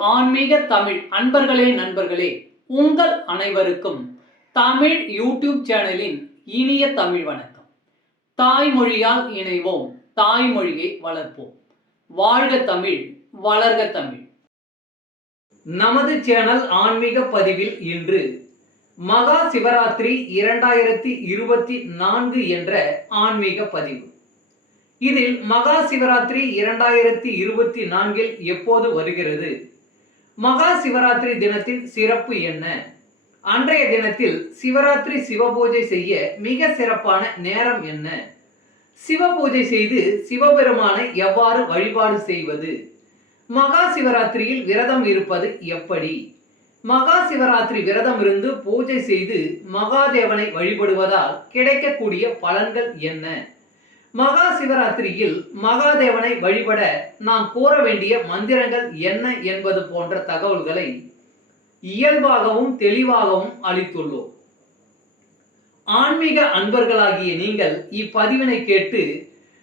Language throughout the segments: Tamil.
ஆன்மீக தமிழ் அன்பர்களே நண்பர்களே உங்கள் அனைவருக்கும் தமிழ் யூடியூப் சேனலின் இனிய தமிழ் வணக்கம். தாய்மொழியால் இணைவோம் தாய்மொழியை வளர்ப்போம். வாழ்க தமிழ் வளர்க தமிழ். நமது சேனல் ஆன்மீக பதிவில் இன்று மகா சிவராத்திரி இரண்டாயிரத்தி இருபத்தி நான்கு என்ற ஆன்மீக பதிவு. இதில் மகா சிவராத்திரி இரண்டாயிரத்தி இருபத்தி நான்கில் எப்போது வருகிறது? மகா சிவராத்திரி தினத்தின் சிறப்பு என்ன? அன்றைய தினத்தில் சிவராத்திரி சிவபூஜை செய்ய மிக சிறப்பான நேரம் என்ன? சிவபூஜை செய்து சிவபெருமானை எவ்வாறு வழிபாடு செய்வது? மகா சிவராத்திரியில் விரதம் இருப்பது எப்படி? மகா சிவராத்திரி விரதம் இருந்து பூஜை செய்து மகாதேவனை வழிபடுவதால் கிடைக்கக்கூடிய பலன்கள் என்ன? மகா சிவராத்திரியில் மகாதேவனை வழிபட நாம் கூற வேண்டிய மந்திரங்கள் என்ன என்பது போன்ற தகவல்களை இயல்பாகவும் தெளிவாகவும் அளித்துள்ளோம். ஆன்மீக அன்பர்களாகிய நீங்கள் இப்பதிவினை கேட்டு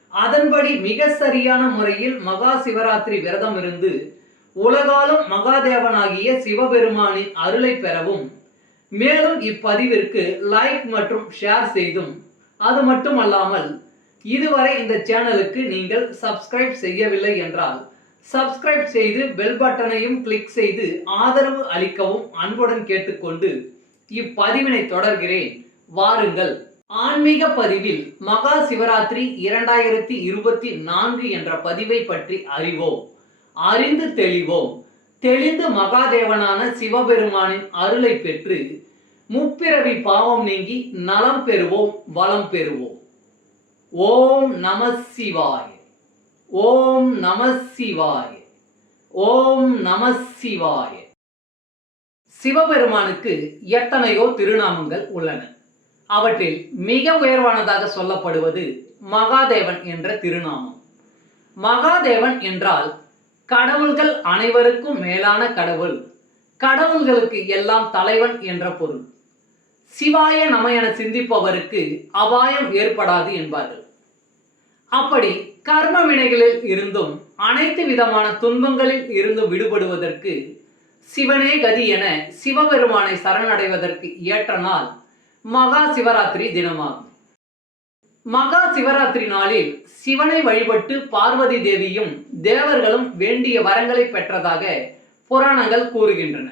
அதன்படி மிக சரியான முறையில் மகா சிவராத்திரி விரதம் இருந்து உலகாலும் மகாதேவனாகிய சிவபெருமானின் அருளை பெறவும் மேலும் இப்பதிவிற்கு லைக் மற்றும் ஷேர் செய்தும். அது மட்டுமல்லாமல் இதுவரை இந்த சேனலுக்கு நீங்கள் சப்ஸ்கிரைப் செய்யவில்லை என்றால் சப்ஸ்கிரைப் செய்து பெல் பட்டனையும் கிளிக் செய்து ஆதரவு அளிக்கவும் அன்புடன் கேட்டுக்கொண்டு இப்பதிவினை தொடர்கிறேன். வாருங்கள். ஆன்மீக பதிவில் மகா சிவராத்திரி இரண்டாயிரத்தி இருபத்தி நான்கு என்ற பதிவை பற்றி அறிவோம். அறிந்து தெளிவோம். தெளிந்து மகாதேவனான சிவபெருமானின் அருளை பெற்று முப்பிறவி பாவம் நீங்கி நலம் பெறுவோம் வளம் பெறுவோம். ஓம் நம சிவாய். ஓம் நம சிவாய். ஓம் நம சிவாய். சிவபெருமானுக்கு எத்தனையோ திருநாமங்கள் உள்ளன. அவற்றில் மிக உயர்வானதாக சொல்லப்படுவது மகாதேவன் என்ற திருநாமம். மகாதேவன் என்றால் கடவுள்கள் அனைவருக்கும் மேலான கடவுள். கடவுள்களுக்கு எல்லாம் தலைவன் என்ற பொருள். சிவாய நம என சிந்திப்பவருக்கு அபாயம் ஏற்படாது என்பார்கள். அப்படி கர்ம வினைகளில் இருந்தும் அனைத்து விதமான துன்பங்களில் இருந்தும் விடுபடுவதற்கு சிவனே கதி என சிவபெருமானை சரணடைவதற்கு ஏற்ற நாள் மகா சிவராத்திரி தினமாகும். மகா சிவராத்திரி நாளில் சிவனை வழிபட்டு பார்வதி தேவியும் தேவர்களும் வேண்டிய வரங்களை பெற்றதாக புராணங்கள் கூறுகின்றன.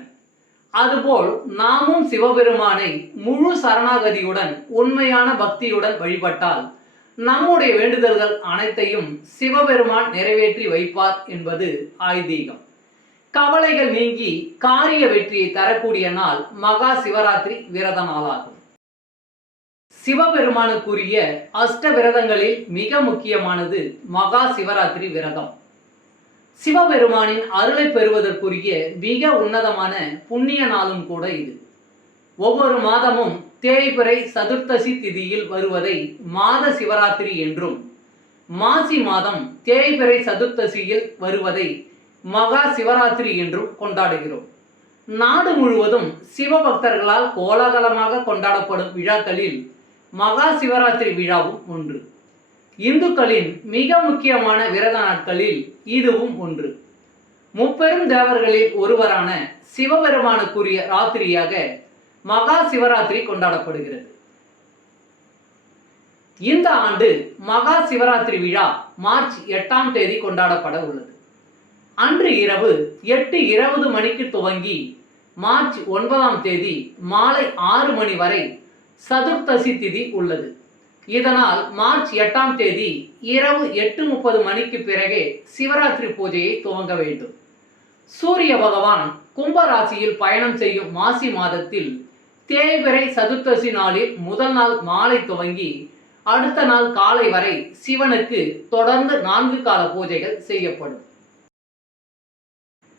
அதுபோல் நாமும் சிவபெருமானை முழு சரணாகதியுடன் உண்மையான பக்தியுடன் வழிபட்டால் நம்முடைய வேண்டுதல்கள் அனைத்தையும் சிவபெருமான் நிறைவேற்றி வைப்பார் என்பது ஐதீகம். கவலைகள் நீங்கி காரிய வெற்றியை தரக்கூடிய நாள் மகா சிவராத்திரி விரத நாளாகும் சிவபெருமானுக்குரிய அஷ்ட விரதங்களில் மிக முக்கியமானது மகா சிவராத்திரி விரதம். சிவபெருமானின் அருளை பெறுவதற்குரிய மிக உன்னதமான புண்ணிய நாளும் கூட இது. ஒவ்வொரு மாதமும் தேய்பிறை சதுர்த்தசி திதியில் வருவதை மாத சிவராத்திரி என்றும் மாசி மாதம் தேய்பிறை சதுர்த்தசியில் வருவதை மகா சிவராத்திரி என்றும் கொண்டாடுகிறோம். நாடு முழுவதும் சிவபக்தர்களால் கோலாகலமாக கொண்டாடப்படும் விழாக்களில் மகா சிவராத்திரி விழாவும் ஒன்று. இந்துக்களின் மிக முக்கியமான விரத நாட்களில் இதுவும் ஒன்று. முப்பெரும் தேவர்களில் ஒருவரான சிவபெருமானுக்குரிய ராத்திரியாக மகா சிவராத்திரி கொண்டாடப்படுகிறது. இந்த ஆண்டு மகா சிவராத்திரி விழா மார்ச் எட்டாம் தேதி கொண்டாடப்பட உள்ளது. அன்று இரவு எட்டு இருபது மணிக்கு துவங்கி மார்ச் ஒன்பதாம் தேதி மாலை ஆறு மணி வரை சதுர்த்தசி திதி உள்ளது. இதனால் மார்ச் எட்டாம் தேதி இரவு எட்டு முப்பது மணிக்கு பிறகே சிவராத்திரி பூஜையை துவங்க வேண்டும். சூரிய பகவான் கும்ப ராசியில் பயணம் செய்யும் மாசி மாதத்தில் தேய்பிறை சதுர்த்தசி நாளில் முதல் நாள் மாலை துவங்கி அடுத்த நாள் காலை வரை சிவனுக்கு தொடர்ந்து நான்கு கால பூஜைகள் செய்யப்படும்.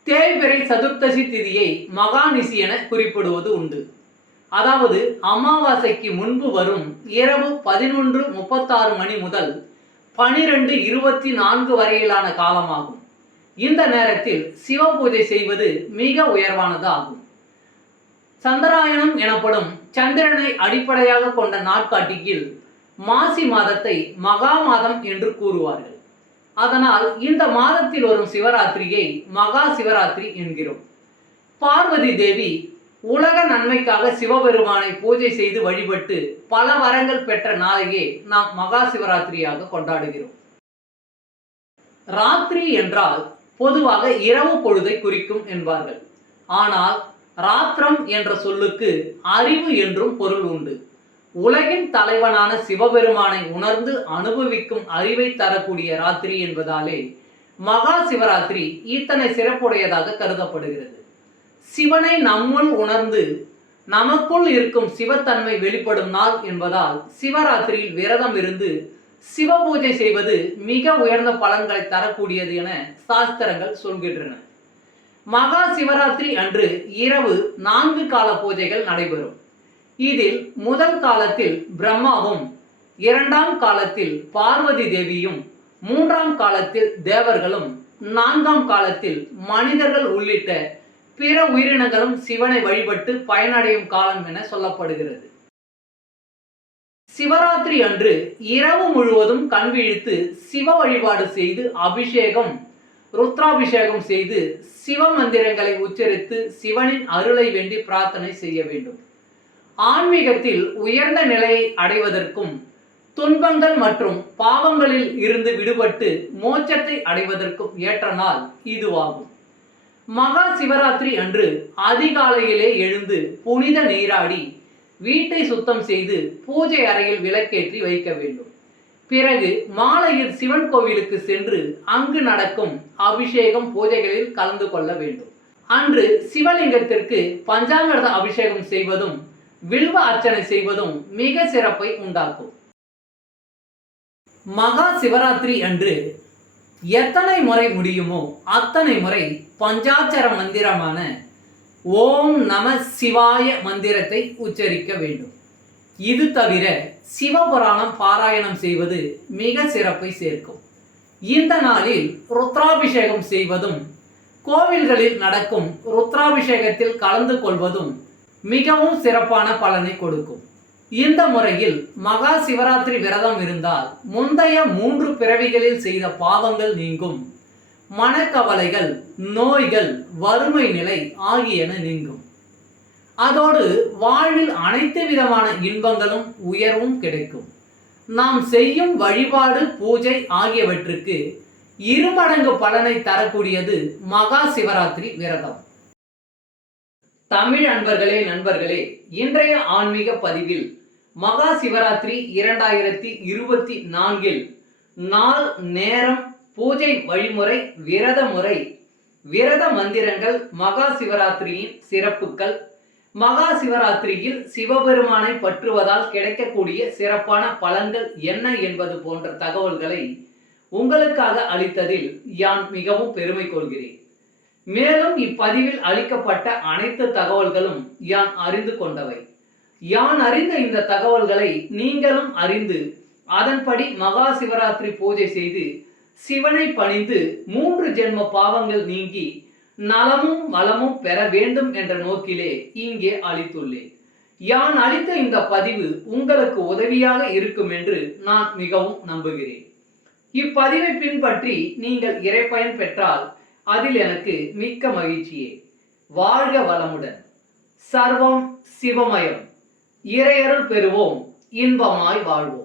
தேய்பிறை சதுர்த்தசி திதியை மகாநிசி என குறிப்பிடுவது உண்டு. அதாவது அமாவாசைக்கு முன்பு வரும் இரவு பதினொன்று முப்பத்தாறு மணி முதல் பனிரெண்டு இருபத்தி நான்கு வரையிலான காலமாகும். இந்த நேரத்தில் சிவ பூஜை செய்வது மிக உயர்வானது ஆகும் சந்திராயணம் எனப்படும் சந்திரனை அடிப்படையாக கொண்ட நாட்காட்டியில் மாசி மாதத்தை மகா மாதம் என்று கூறுவார்கள். அதனால் இந்த மாதத்தில் வரும் சிவராத்திரியை மகா சிவராத்திரி என்கிறோம். பார்வதி தேவி உலக நன்மைக்காக சிவபெருமானை பூஜை செய்து வழிபட்டு பல வரங்கள் பெற்ற நாளையே நாம் மகா சிவராத்திரியாக கொண்டாடுகிறோம். ராத்திரி என்றால் பொதுவாக இரவு பொழுதை குறிக்கும் என்பார்கள். ஆனால் ராத்திரம் என்ற சொல்லுக்கு அறிவு என்றும் பொருள் உண்டு. உலகின் தலைவனான சிவபெருமானை உணர்ந்து அனுபவிக்கும் அறிவை தரக்கூடிய ராத்திரி என்பதாலே மகா சிவராத்திரி இத்தனை சிறப்புடையதாக கருதப்படுகிறது. சிவனை நம்முள் உணர்ந்து நமக்குள் இருக்கும் சிவத்தன்மை வெளிப்படும் நாள் என்பதால் சிவராத்திரியில் விரதம் இருந்து சிவ பூஜை செய்வது மிக உயர்ந்த பலன்களை தரக்கூடியது என சாஸ்திரங்கள் சொல்கின்றன. மகா சிவராத்திரி அன்று இரவு நான்கு கால பூஜைகள் நடைபெறும். இதில் முதல் காலத்தில் பிரம்மாவும் இரண்டாம் காலத்தில் பார்வதி தேவியும் மூன்றாம் காலத்தில் தேவர்களும் நான்காம் காலத்தில் மனிதர்கள் உள்ளிட்ட பிற உயிரினங்களும் சிவனை வழிபட்டு பயனடையும் காலம் என சொல்லப்படுகிறது. சிவராத்திரி அன்று இரவு முழுவதும் கண் விழித்து சிவ வழிபாடு செய்து அபிஷேகம் ருத்ராபிஷேகம் செய்து சிவ மந்திரங்களை உச்சரித்து சிவனின் அருளை வேண்டி பிரார்த்தனை செய்ய வேண்டும். ஆன்மீகத்தில் உயர்ந்த நிலையை அடைவதற்கும் துன்பங்கள் மற்றும் பாவங்களில் இருந்து விடுபட்டு மோட்சத்தை அடைவதற்கும் ஏற்ற நாள் இதுவாகும். மகா சிவராத்திரி அன்று அதிகாலையிலே எழுந்து புனித நீராடி வீட்டை சுத்தம் செய்து பூஜை அறையில் விளக்கேற்றி வைக்க வேண்டும். பிறகு மாலையில் சிவன் கோவிலுக்கு சென்று அங்கு நடக்கும் அபிஷேகம் பூஜைகளில் கலந்து கொள்ள வேண்டும். அன்று சிவலிங்கத்திற்கு பஞ்சாமிரத அபிஷேகம் செய்வதும் வில்வ அர்ச்சனை செய்வதும் மிக சிறப்பை உண்டாக்கும். மகா சிவராத்திரி அன்று எத்தனை முறை முடியுமோ அத்தனை முறை பஞ்சாட்சர மந்திரமான ஓம் நம சிவாய மந்திரத்தை உச்சரிக்க வேண்டும். இது தவிர சிவபுராணம் பாராயணம் செய்வது மிக சிறப்பை சேர்க்கும். இந்த நாளில் ருத்ராபிஷேகம் செய்வதும் கோவில்களில் நடக்கும் ருத்ராபிஷேகத்தில் கலந்து கொள்வதும் மிகவும் சிறப்பான பலனை கொடுக்கும். இந்த முறையில் மகா சிவராத்திரி விரதம் இருந்தால் முந்தைய மூன்று பிறவிகளில் செய்த பாவங்கள் நீங்கும். மனக்கவலைகள் நோய்கள் வறுமை நிலை ஆகியன நீங்கும். அதோடு வாழ்வில் அனைத்து விதமான இன்பங்களும் உயர்வும் கிடைக்கும். நாம் செய்யும் வழிபாடு பூஜை ஆகியவற்றுக்கு இருமடங்கு பலனை தரக்கூடியது மகா சிவராத்திரி விரதம். தமிழ் அன்பர்களே நண்பர்களே இன்றைய ஆன்மீக பதிவில் மகா சிவராத்திரி இரண்டாயிரத்தி இருபத்தி நான்கில் நாள் நேரம் பூஜை வழிமுறை விரத முறை விரத மந்திரங்கள் மகா சிவராத்திரியின் சிறப்புகள் மகா சிவராத்திரியில் சிவபெருமானை பற்றுவதால் கிடைக்கக்கூடிய சிறப்பான பலன்கள் என்ன என்பது போன்ற தகவல்களை உங்களுக்காக அளித்ததில் யான் மிகவும் பெருமை கொள்கிறேன். மேலும் இப்பதிவில் அளிக்கப்பட்ட அனைத்து தகவல்களும் யான் அறிந்து கொண்டவை. யான் அறிந்த இந்த தகவல்களை நீங்களும் அறிந்து அதன்படி மகா சிவராத்திரி பூஜை செய்து சிவனை பணிந்து மூன்று ஜென்ம பாவங்கள் நீங்கி நலமும் வளமும் பெற வேண்டும் என்ற நோக்கிலே இங்கே அளித்துள்ளேன். யான் அளித்த இந்த பதிவு உங்களுக்கு உதவியாக இருக்கும் என்று நான் மிகவும் நம்புகிறேன். இப்பதிவை பின்பற்றி நீங்கள் இறைப்பயன் பெற்றால் அதில் எனக்கு மிக்க மகிழ்ச்சியே. வாழ்க வளமுடன். சர்வம் சிவமயம். இறையருள் பெறுவோம். இன்பமாய் வாழ்வோம்.